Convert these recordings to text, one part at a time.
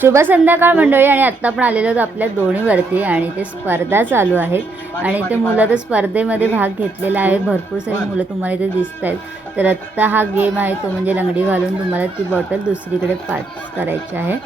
शुभ संध्याकाळ मंडळी आणि आत्ता आपण आलेलो आपल्या दोन्हीवरती आणि ते स्पर्धा चालू आहेत. आणि ते मुलं तर स्पर्धेमध्ये भाग घेतलेला आहे. भरपूर सारी मुलं तुम्हाला इथे दिसत आहेत. तर आत्ता हा गेम आहे तो म्हणजे लंगडी घालून तुम्हाला ती बॉटल दुसरीकडे पास करायची आहे.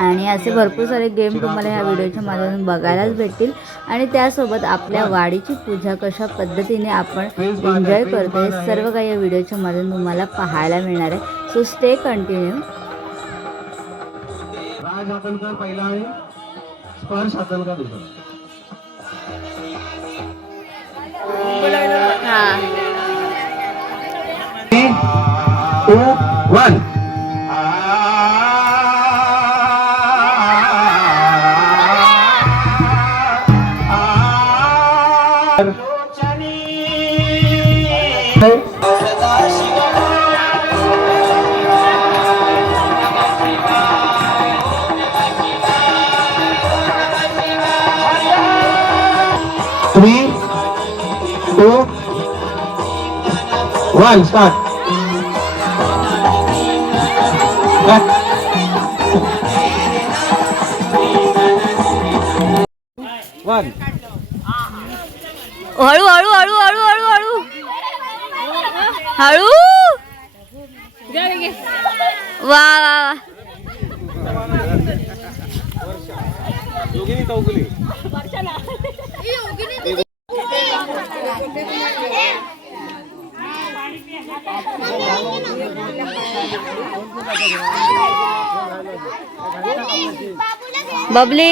आणि असे भरपूर सारे गेम तुम्हाला ह्या व्हिडिओच्या माध्यमातून बघायलाच भेटतील. आणि त्यासोबत आपल्या वाडीची पूजा कशा पद्धतीने आपण एन्जॉय करतो हे सर्व काही या व्हिडिओच्या माध्यमातून तुम्हाला पाहायला मिळणार आहे. So stay continue Raj Hatankar पहिला आहे. स्पर्श हातनकर दुसरा. हां. Two one One shot. Back. One. Aru, aru, aru, aru, aru, aru. Aru. Wow, wow, wow. ಯೋಗಿನಿ ತೌಗುಲಿ बबली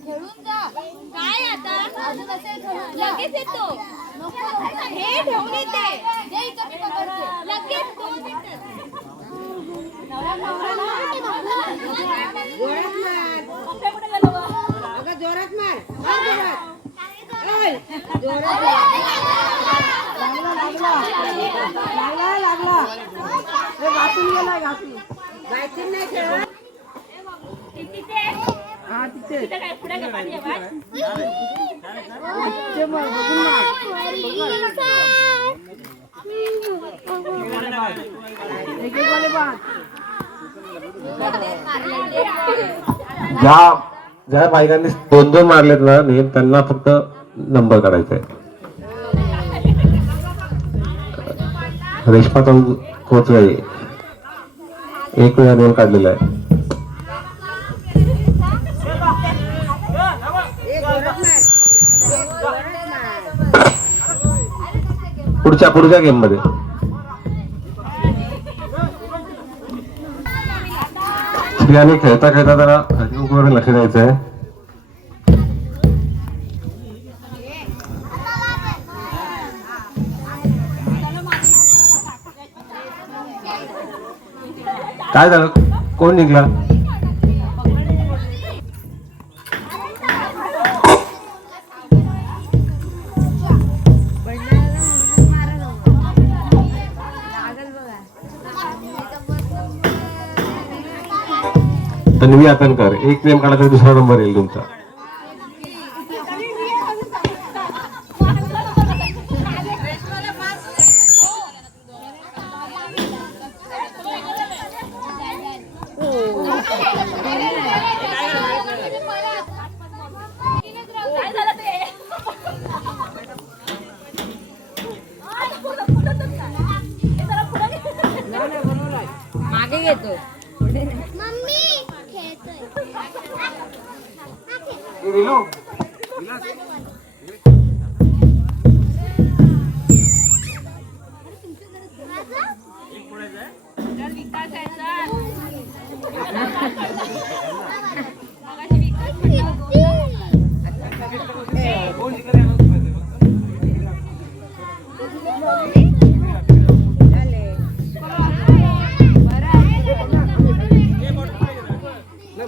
खेळून जा. काय आता? लगेच येतो. हे ठेवून येते. लगेच दोन जोरात मार. जोरात. लागला लागला. लागला घासून गेला घासून जायचं नाही खेळ हा तिथे तिथे मार, बघून मार. एक एक वाले बाण. ज्या ज्या बायकांनी दोन दोन मारलेत ना नियम त्यांना फक्त नंबर काढायचा आहे. रेशमा कोच कोचळे एक वेळा दोन काढलेला आहे. पुढच्या पुढच्या गेममध्ये. स्त्रियांनी खेळता खेळता जरा हळूहळू लक्ष द्यायचं आहे काय झालं? कोण निघला? तन्वी आतनकर एक प्रेम काढला तर दुसरा नंबर येईल तुमचा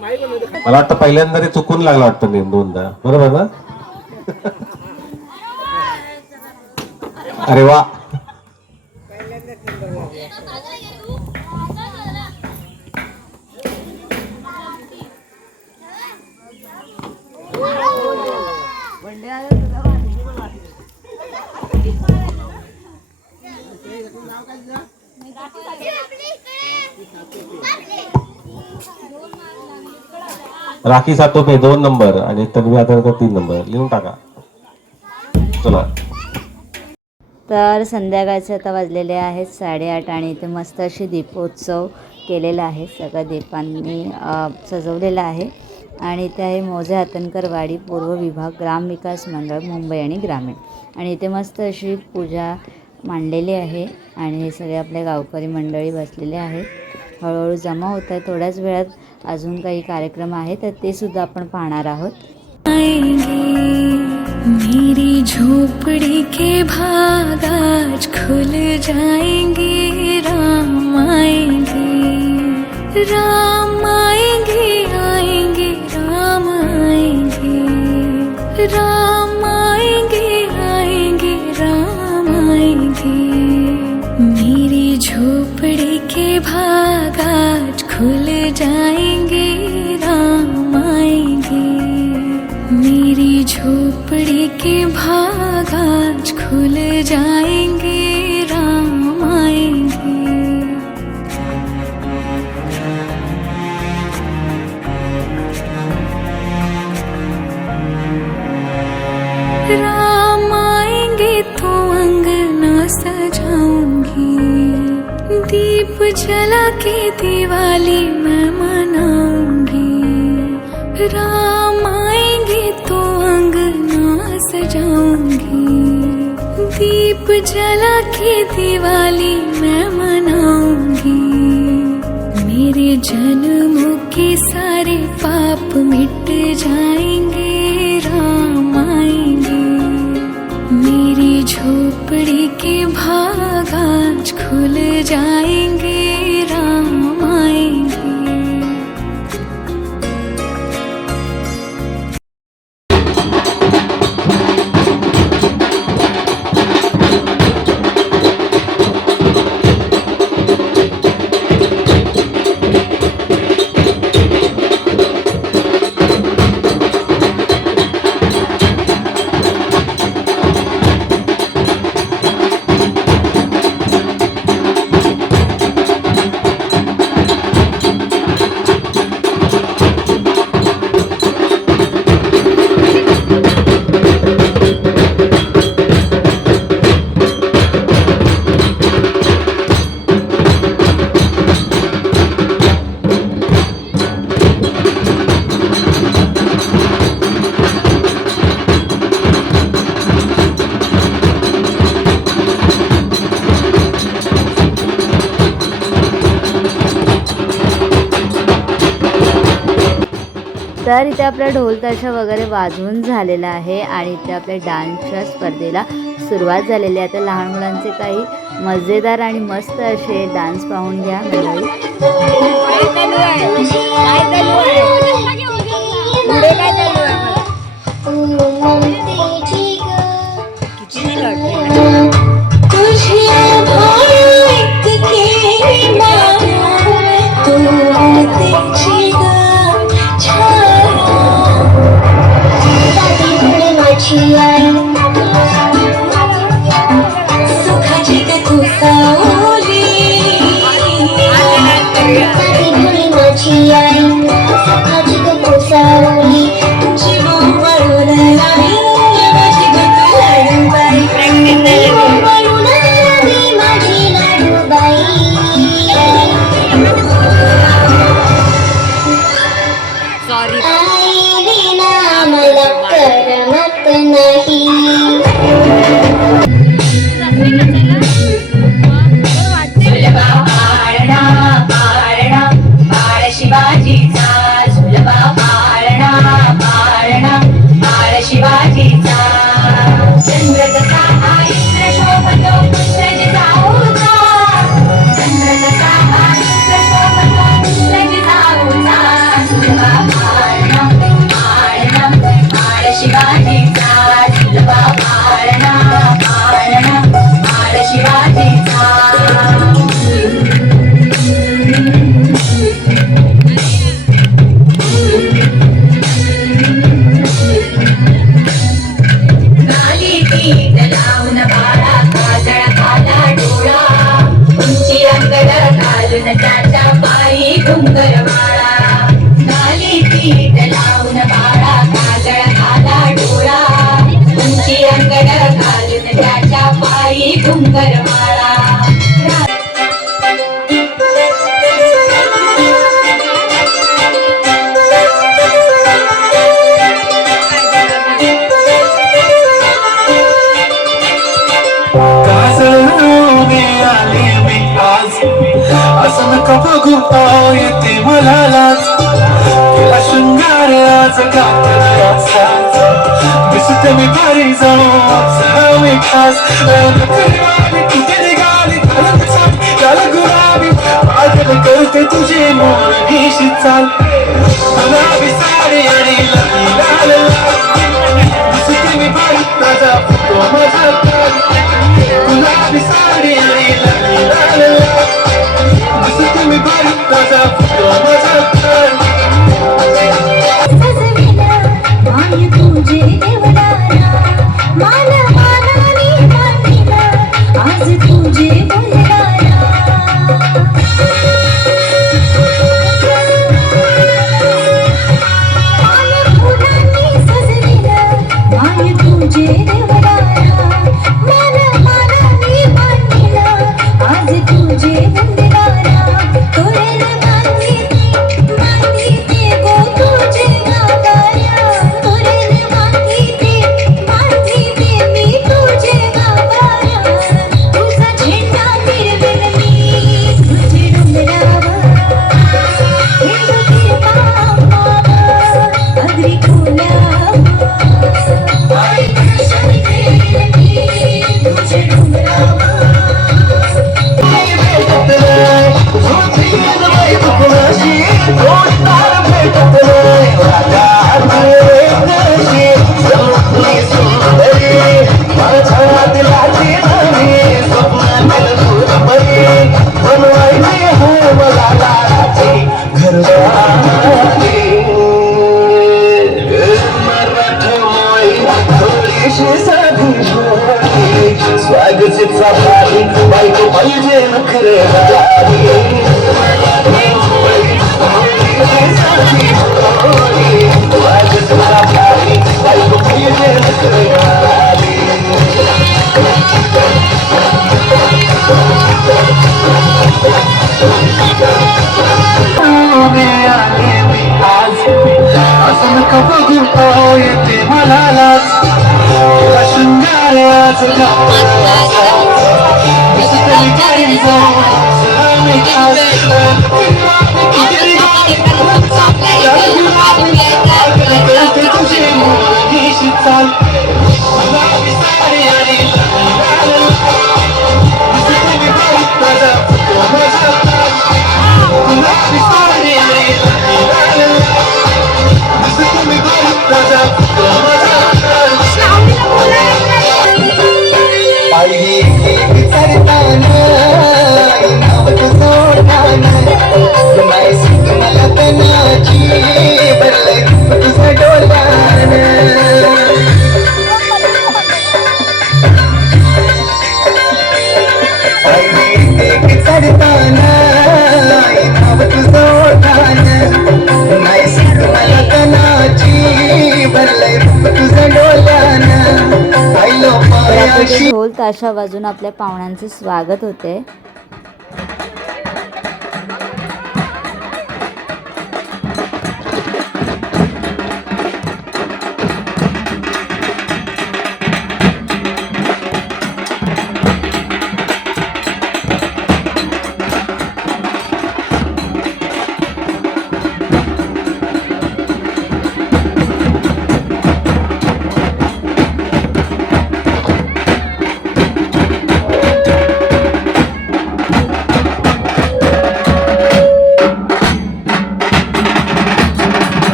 मला वाटतं पहिल्यांदा ते चुकून लागला वाटतं दोनदा. बरोबर ना? अरे वा. राखी सातोपे दोन नंबर आणि तन्वी आदरकर तीन नंबर. लिहून टाका. चला. तर संध्याकाळचे आता वाजलेले आहेत साडेआठ आणि इथे मस्त अशी दीपोत्सव केलेला आहे. सगळं दीपांनी सजवलेला सजवलेलं आहे. आणि इथे आहे मोजे हातनकर वाडी पूर्व विभाग ग्रामविकास मंडळ मुंबई आणि ग्रामीण. आणि इथे मस्त अशी पूजा मांडलेली आहे. आणि हे सगळे आपले गावकरी मंडळी बसलेले आहेत. हळूहळू जमा होत आहे. थोड्याच वेळात अजून काही कार्यक्रम आहे तर ते सुद्धा आपण पाहणार आहोत. आएंगे मेरी झोपड़ी के भाग आज खुल जाएंगे राम आएंगे। राम आएंगे आएंगे राम आएंगे। राम आएंगे आएंगे राम आएंगे। मेरी झोपड़ी के भाग आज खुल जाएँगे राम आएँगे। मेरी झोपड़ी के भाग आज खुल जाएँगे। दीप जला के दिवाली मैं मनाऊंगी। राम आएंगे तो अंगना सजाऊंगी। दीप जला के दिवाली मैं मनाऊंगी। मेरे जन्मों के सारे पाप मिट जाएंगे। झोपड़ी के भाग आज खुल जाएंगे राम आएंगे। इथे आपल्या ढोल ताशा वगैरे वाजवून झालेला आहे आणि इथे आपल्या डान्सच्या स्पर्धेला सुरुवात झालेली आहे. आता लहान मुलांचे काही मजेदार आणि मस्त असे डान्स पाहून घ्या मंडळी दिसते मी भारी जाऊ मी खास नकली कुठे निघाली त्याला गुलाबी पागल करते तुझी मोर निशी चाल गुलाबी साडी आणि लाल लाल लाल दिसते मी भारी ताजा फोटो माझा काढ. गुलाबी साडी आणि लाल लाल लाल दिसते मी भारी ताजा फोटो माझा काढ. माय तुझे deodara stars above Let the belly carry on make ढोल ताशा वाजून आपल्या पाहुण्यांचे स्वागत होते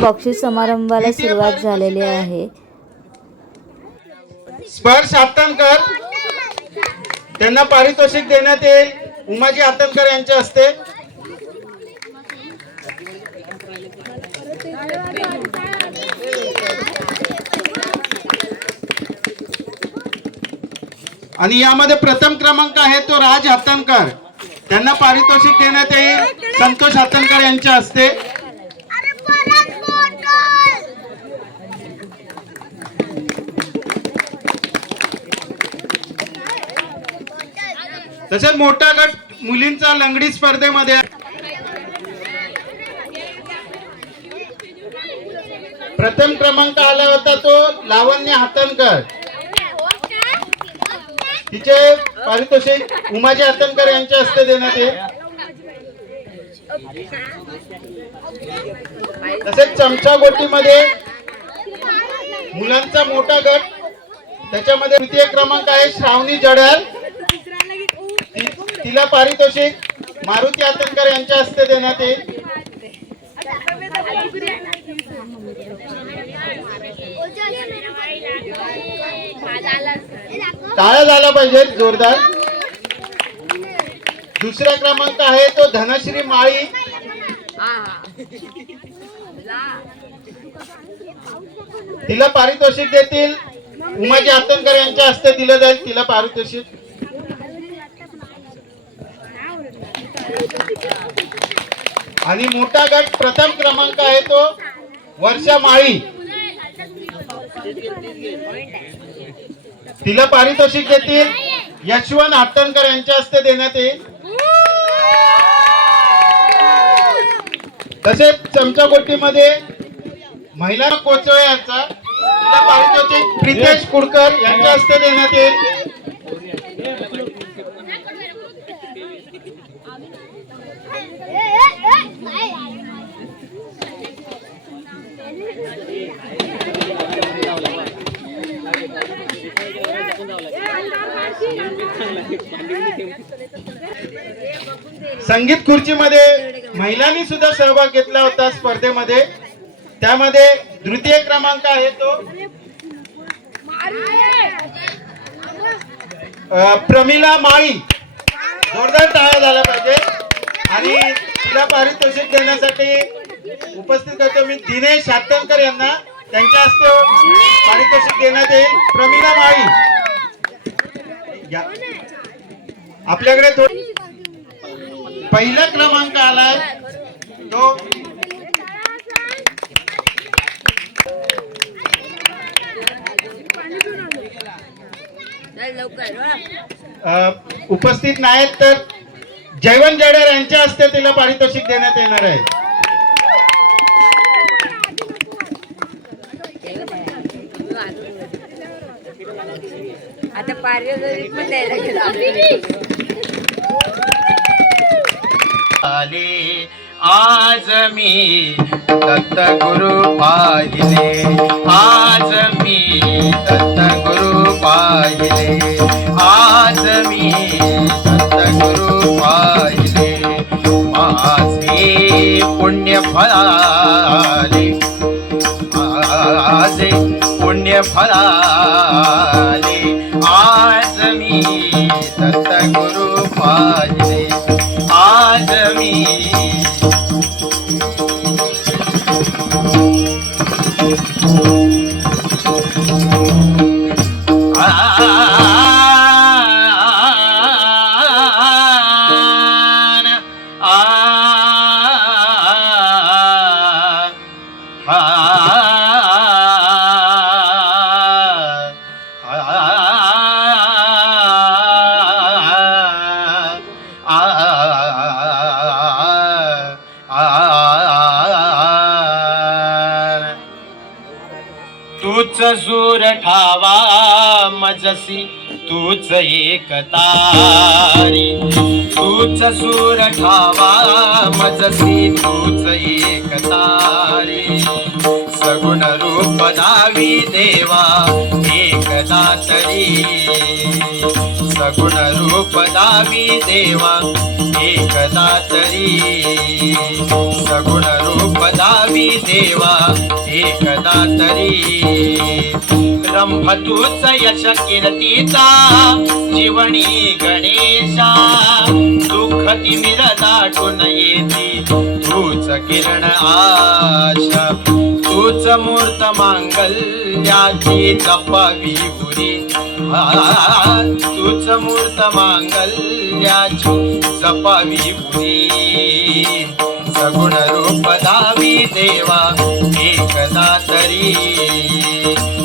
बक्षीस समारंभाला सुरुवात झालेली आहे. स्पर्श आतंकर त्यांना पारितोषिक देण्यात येईल. उमाजी आतंकर यांच्या हस्ते. आणि यामध्ये प्रथम क्रमांक आहे तो राज हातणकर त्यांना पारितोषिक देण्यात येईल. संतोष हातणकर यांच्या हस्ते. तसेच मोठा गट मुलींचा लंगडी स्पर्धेमध्ये प्रथम क्रमांक आला होता तो लावण्य हातनकर. तिचे पारितोषिक उमाजी हातनकर यांच्या हस्ते देण्यात येईल. तसेच चमचा गोटीमध्ये मुलांचा मोठा गट. त्याच्यामध्ये तृतीय क्रमांक आहे श्रावणी जडल तिला पारितोषिक मारुती आतंकर यांच्या हस्ते देण्यात येईल. टाळा झाला पाहिजे जोरदार. दुसरा क्रमांक आहे तो धनश्री माळी. तिला पारितोषिक देतील. उमाजी आतंकर यांच्या हस्ते दिलं जाईल तिला पारितोषिक. आणि मोठा गट प्रथम क्रमांक आहे तो वर्षा माळी तिला पारितोषिक देतील. यशवंत आटणकर यांच्या हस्ते देण्यात येईल. तसेच चमचागोटीमध्ये महिला कोचळे यांचा तिला पारितोषिक प्रितेश कुडकर यांच्या हस्ते देण्यात येईल. संगीत खुर्चीमध्ये महिलांनी सुद्धा सहभाग घेतला होता स्पर्धेमध्ये. त्यामध्ये तृतीय क्रमांक आहे तो. प्रमिला माळी. जोरदार टाळ्या झाला पाहिजे आणि तिला पारितोषिक देण्यासाठी उपस्थित करतो मी दिनेश हातणकर यांना. त्यांच्या हस्ते पारितोषिक देण्यात येईल. प्रमिला माळी. आपल्याकडे पहिला क्रमांक आलाय. तो उपस्थित नाहीत तर जयवंत जडेर यांच्या हस्ते तिला पारितोषिक देण्यात येणार आहे. आता पण द्यायला आज मी दत्त गुरु पाहिले. आज मी दत्त गुरु पाहिले. आज मी दत्त गुरु पाहिले. माझे पुण्य फळाले. माझे पुण्य फळाले. आज मी दत्तगुरु पाहिले. आज मी सूर ठावा मजसी तूच एकतारी तूच सूर ठावा मजसी तूच एकतारी सगुण रूप दावी देवा एकदा तरी सगुण रूप दावी देवा एकदा तरी सगुण रूप दावी देवा एकदा तरी रंभ तूच यश कीर्तीचा जीवणी गणेशा दुःख तिमिर दाटून येते तूच किरण आशा तूच मूर्त मांगल्याची जपावी उरी तूच मूर्त मांगल्याची जपावी उरी सगुण रूप दावी देवा एकदा तरी.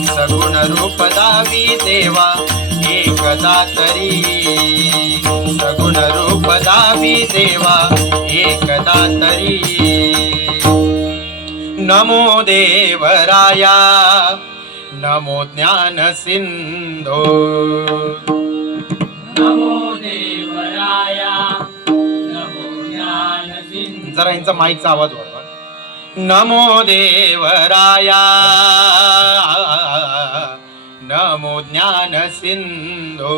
सगुण रूप दावी देवा एकदा तरी. सगुण रूप दावी देवा एकदा तरी. नमो देवराया नमो ज्ञान सिंधो। नमो देवराया नमो ज्ञान सिंधो। जरा यांचा माईकचा आवाज वाढवा. नमो देवराया नमो ज्ञान सिंधो।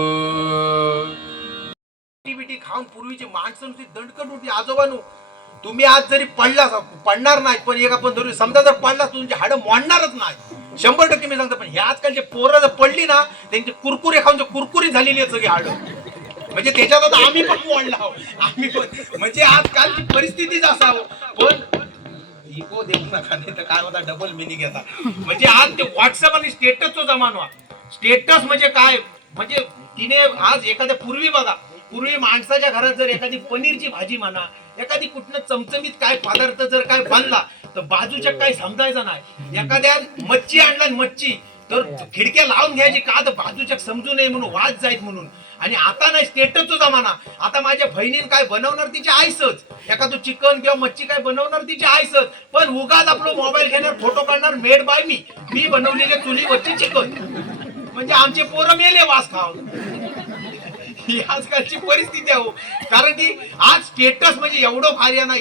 खाऊन पूर्वीची माणसं दंडकट होती आजोबानू तुम्ही आज जरी पडला पडणार नाही पण एक आपण धरू. समजा जर पडला तुमची हाडं मोडणारच नाही. शंभर टक्के मी सांगतो पण हे आजकालचे पोरं जर पडली ना त्यांची कुरकुरे खाऊन कुरकुरी झालेली आहे सगळी हाडं. म्हणजे त्याच्यात आता आम्ही पण मोडला आहोत. आम्ही पण म्हणजे आजकालची परिस्थितीच असावं. पण इको देऊ नका नाही तर काय होता? डबल मिनिंग येतात म्हणजे आज ते व्हॉट्सअप आणि स्टेटसचा जमाना. स्टेटस म्हणजे काय? म्हणजे तिने आज एखाद्या पूर्वी बघा पूर्वी माणसाच्या घरात जर एखादी पनीरची भाजी म्हणा एखादी कुठनं चमचमीत काय पदार्थ जर काय बांधला तर बाजूच्या काय समजायचं नाही. एखाद्या मच्छी आणला मच्छी तर खिडक्या लावून घ्यायची का? तर बाजूच्या समजू नये म्हणून वाद जायत म्हणून. आणि आता नाही स्टेटसचा जमाना. आता माझ्या बहिणीन काय बनवणार तिची आईसच. एखादं चिकन किंवा मच्छी काय बनवणार तिची आईसच. पण उगाच आपलं मोबाईल घेणार फोटो काढणार मेड बाय मी मी बनवलेले चुलीवरची चिकन. म्हणजे आमचे पोरं मेले वास खाऊन. आजकालची परिस्थिती आहे हो. कारण की आज स्टेटस म्हणजे एवढं भारी आहे ना.